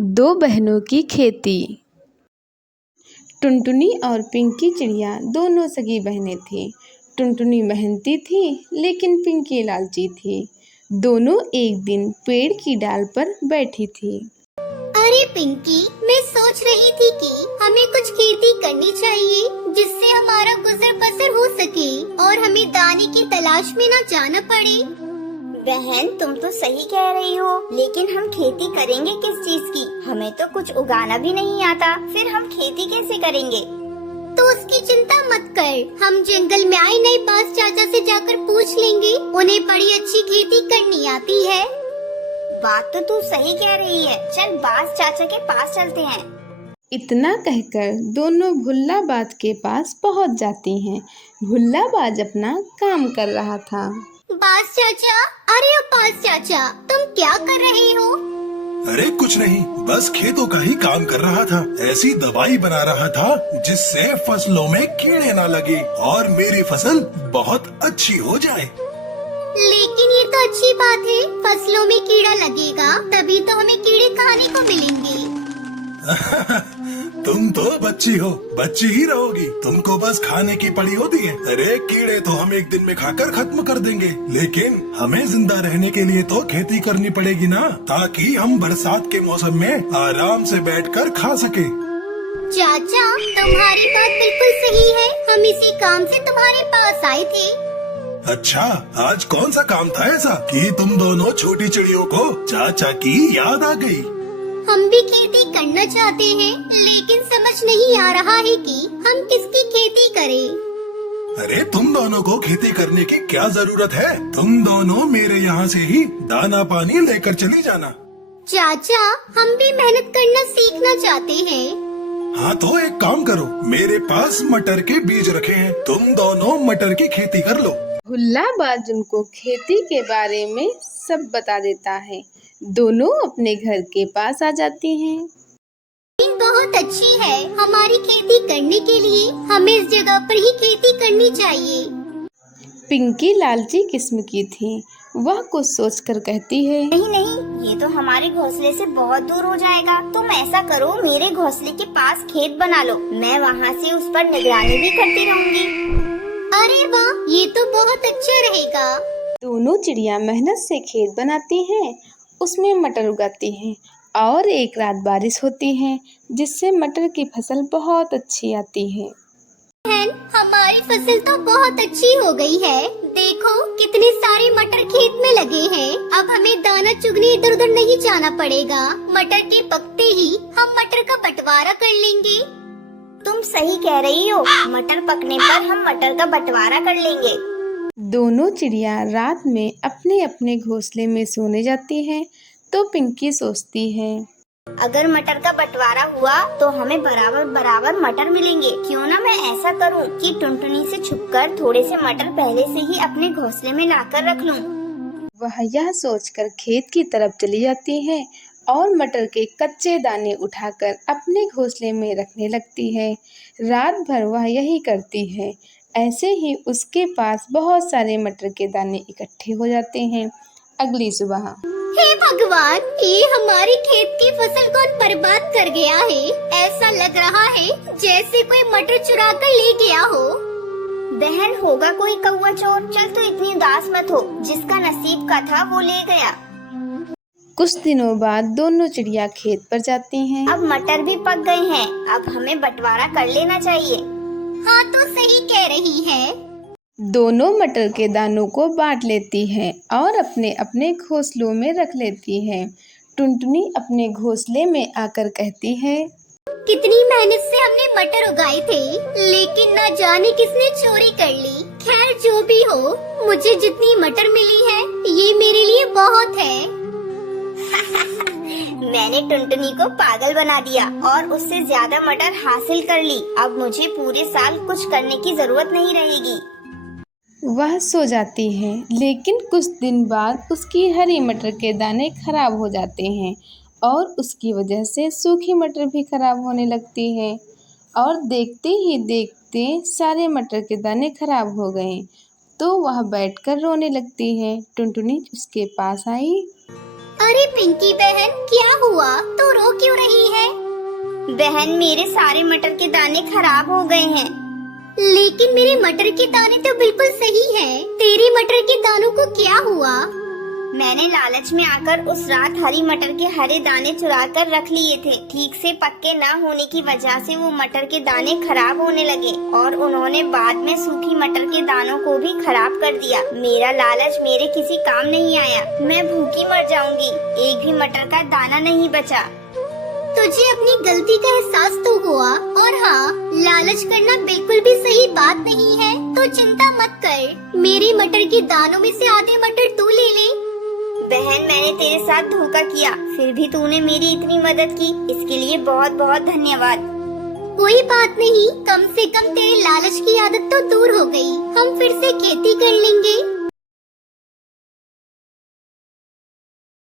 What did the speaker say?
दो बहनों की खेती। टुनटुनी और पिंकी चिड़िया दोनों सगी बहनें थीं। टुनटुनी मेहनती थी लेकिन पिंकी लालची थी। दोनों एक दिन पेड़ की डाल पर बैठी थी। अरे पिंकी, मैं सोच रही थी कि हमें कुछ खेती करनी चाहिए जिससे हमारा गुजर बसर हो सके और हमें दाने की तलाश में न जाना पड़े। बहन, तुम तो सही कह रही हो, लेकिन हम खेती करेंगे किस चीज की? हमें तो कुछ उगाना भी नहीं आता, फिर हम खेती कैसे करेंगे? तो उसकी चिंता मत कर, हम जंगल में आए नए बांस चाचा से जाकर पूछ लेंगे, उन्हें बड़ी अच्छी खेती करनी आती है। बात तो तू सही कह रही है, चल बांस चाचा के पास चलते हैं। इतना कहकर दोनों भुल्लाबाज के पास पहुंच जाती हैं। भुल्लाबाज अपना काम कर रहा था। बांस चाचा, अरे बांस चाचा, तुम क्या कर रहे हो? अरे कुछ नहीं, बस खेतों का ही काम कर रहा था। ऐसी दवाई बना रहा था जिससे फसलों में कीड़े ना लगे और मेरी फसल बहुत अच्छी हो जाए। लेकिन ये तो अच्छी बात है, फसलों में कीड़ा लगेगा तभी तो हमें कीड़े खाने को मिलेंगे। तुम तो बच्ची हो, बच्ची ही रहोगी, तुमको बस खाने की पड़ी होती है। अरे कीड़े तो हम एक दिन में खाकर खत्म कर देंगे, लेकिन हमें जिंदा रहने के लिए तो खेती करनी पड़ेगी ना, ताकि हम बरसात के मौसम में आराम से बैठकर खा सके। चाचा, तुम्हारी बात बिल्कुल सही है, हम इसी काम से तुम्हारे पास आए थे। अच्छा, आज कौन सा काम था ऐसा कि तुम दोनों छोटी चिड़ियों को चाचा की याद आ गई? हम भी खेती करना चाहते हैं, लेकिन समझ नहीं आ रहा है कि हम किसकी खेती करें। अरे तुम दोनों को खेती करने की क्या जरूरत है? तुम दोनों मेरे यहाँ से ही दाना पानी लेकर चली जाना। चाचा, हम भी मेहनत करना सीखना चाहते हैं। हाँ तो एक काम करो, मेरे पास मटर के बीज रखे हैं, तुम दोनों मटर की खेती कर लो। भुल्लाबाज उनको खेती के बारे में सब बता देता है। दोनों अपने घर के पास आ जाती हैं। जमीन बहुत अच्छी है हमारी खेती करने के लिए, हमें इस जगह पर ही खेती करनी चाहिए। पिंकी लालची किस्म की थी। वह कुछ सोचकर कहती है, नहीं नहीं, ये तो हमारे घोंसले से बहुत दूर हो जाएगा। तुम ऐसा करो, मेरे घोंसले के पास खेत बना लो, मैं वहाँ से उस पर निगरानी भी करती रहूँगी। अरे वाह, ये तो बहुत अच्छा रहेगा। दोनों चिड़िया मेहनत से खेत बनाती हैं, उसमें मटर उगाती हैं और एक रात बारिश होती है जिससे मटर की फसल बहुत अच्छी आती है। बहन, हमारी फसल तो बहुत अच्छी हो गई है, देखो कितने सारे मटर खेत में लगे हैं। अब हमें दाना चुगने इधर उधर नहीं जाना पड़ेगा, मटर के पकते ही हम मटर का बंटवारा कर लेंगे। तुम सही कह रही हो, मटर पकने पर हम मटर का बंटवारा कर लेंगे। दोनों चिड़िया रात में अपने अपने घोंसले में सोने जाती हैं तो पिंकी सोचती है, अगर मटर का बंटवारा हुआ तो हमें बराबर बराबर मटर मिलेंगे। क्यों ना मैं ऐसा करूं कि टुनटुनी से छुपकर थोड़े से मटर पहले से ही अपने घोंसले में लाकर रख लूं। वह यह सोचकर खेत की तरफ चली जाती है और मटर के कच्चे दाने उठाकर अपने घोंसले में रखने लगती है। रात भर वह यही करती है। ऐसे ही उसके पास बहुत सारे मटर के दाने इकट्ठे हो जाते हैं। अगली सुबह, हे भगवान, ये हमारी खेत की फसल कौन बर्बाद कर गया है? ऐसा लग रहा है जैसे कोई मटर चुरा कर ले गया हो। बहन, होगा कोई कौवा चोर। चल तू इतनी उदास मत हो, जिसका नसीब का था वो ले गया। कुछ दिनों बाद दोनों चिड़िया खेत पर जाती हैं। अब मटर भी पक गए हैं, अब हमें बंटवारा कर लेना चाहिए। हाँ तो सही कह रही है। दोनों मटर के दानों को बांट लेती हैं और अपने अपने घोंसलों में रख लेती हैं। टुनटुनी अपने घोंसले में आकर कहती है, कितनी मेहनत से हमने मटर उगाए थे, लेकिन न जाने किसने चोरी कर ली। खैर जो भी हो, मुझे जितनी मटर मिली है ये मेरे लिए बहुत है। मैंने टुनटुनी को पागल बना दिया और उससे ज्यादा मटर हासिल कर ली। अब मुझे पूरे साल कुछ करने की जरूरत नहीं रहेगी। वह सो जाती है, लेकिन कुछ दिन बाद उसकी हरी मटर के दाने खराब हो जाते हैं और उसकी वजह से सूखी मटर भी खराब होने लगती है और देखते ही देखते सारे मटर के दाने खराब हो गए तो वह बैठकर रोने लगती है। टुनटुनी उसके पास आई। अरे पिंकी बहन, क्या हुआ? तो रो क्यों बहन, मेरे सारे मटर के दाने खराब हो गए हैं। लेकिन मेरे मटर के दाने तो बिल्कुल सही है। तेरे मटर के दानों को क्या हुआ? मैंने लालच में आकर उस रात हरी मटर के हरे दाने चुरा कर रख लिए थे। ठीक से पक्के न होने की वजह से वो मटर के दाने खराब होने लगे और उन्होंने बाद में सूखी मटर के दानों को भी खराब कर दिया। मेरा लालच मेरे किसी काम नहीं आया। मैं भूखी मर जाऊंगी। एक भी मटर का दाना नहीं बचा। तुझे अपनी गलती का एहसास तो हुआ। और हाँ, लालच करना बिल्कुल भी सही बात नहीं है। तो चिंता मत कर, मेरे मटर के दानों में से आधे मटर तू ले ले। बहन, मैंने तेरे साथ धोखा किया, फिर भी तूने मेरी इतनी मदद की, इसके लिए बहुत बहुत धन्यवाद। कोई बात नहीं, कम से कम तेरे लालच की आदत तो दूर हो गई। हम फिर से खेती कर लेंगे।